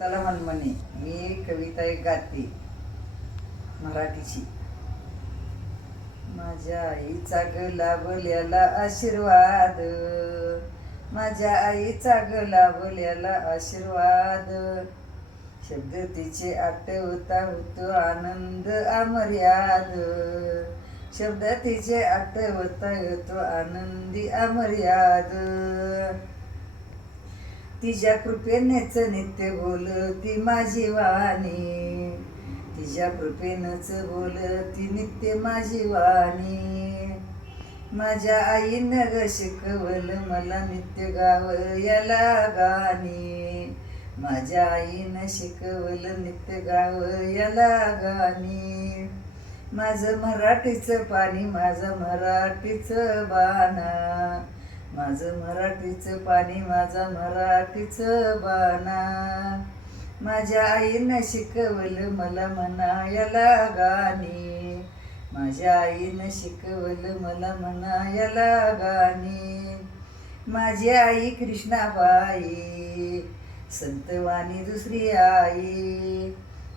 त्याला मनमने मी कविता एक गाते मराठीची. माझ्या आईचा ग लाभल्याला आशीर्वाद. माझ्या आईचा ग लाभल्याला आशीर्वाद. शब्द तिचे आठवता होतो आनंद अमर्याद. शब्द तिचे आठवता होतो आनंदी अमर्याद. तिच्या कृपेनेच नित्य बोल ती माझी वाणी. तिच्या कृपेनच बोलती नित्य माझी वाणी. माझ्या आईनं ग शिकवलं मला नित्य गाव याला गाणी. माझ्या आईनं शिकवलं नित्य गाव याला गाणी. माझं मराठीचं पाणी माझं मराठीचं बाणा. माझं मराठीचं पाणी माझा मराठीचं बाणा. माझ्या आईनं शिकवलं मला म्हणायला गाणी. माझ्या आईनं शिकवलं मला म्हणायला गाणी. माझी आई कृष्णाबाई संतवाणी दुसरी आई.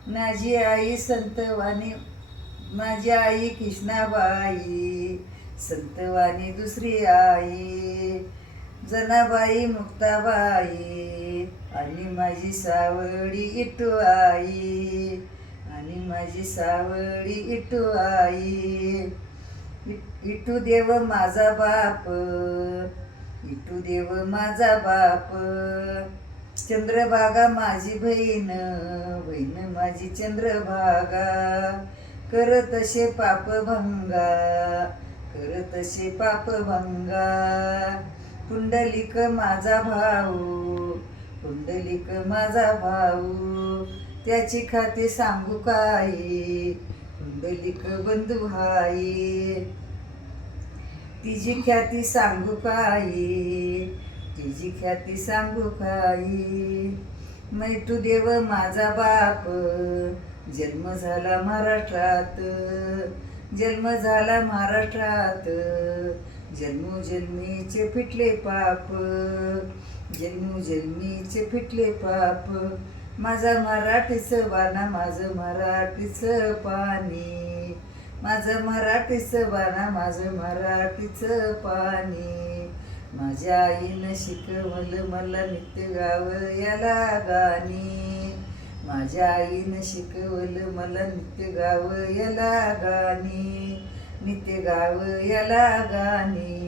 माझी आई संतवाणी माझी आई कृष्णाबाई. संतवानी दुसरी आई जनाबाई मुक्ताबाई आणि माझी सावळी इटू आई आणि माझी सावळी इटू आई इटू देव माझा बाप इटू देव माझा बाप. चंद्रभागा माझी बहीण बहीण माझी चंद्रभागा. करत असे पाप करतसे तसे पाप भंगा. पुंडलिक माझा भाऊ पुंडलिक माझा भाऊ. त्याची खाते सांगू काय? पुंडलिक बंधू भाई तिची ख्याती सांगू काय? तिची ख्याती सांगू काय? मैठू देव माझा बाप जन्म झाला महाराष्ट्रात. जन्म झाला महाराष्ट्रात. जन्मोजन्मीचे फिटले पाप. जन्मोजन्मीचे फिटले पाप. माझा मराठीचं बाणा माझं मराठीचं पाणी. माझं मराठीचं बाणा माझं मराठीचं पाणी. माझ्या आईनं शिकवलं मला नित्य गाव याला गाणी. माझ्या आईनं शिकवलं मला नित्य गाव याला गाणी नित्य गाव याला गाणी.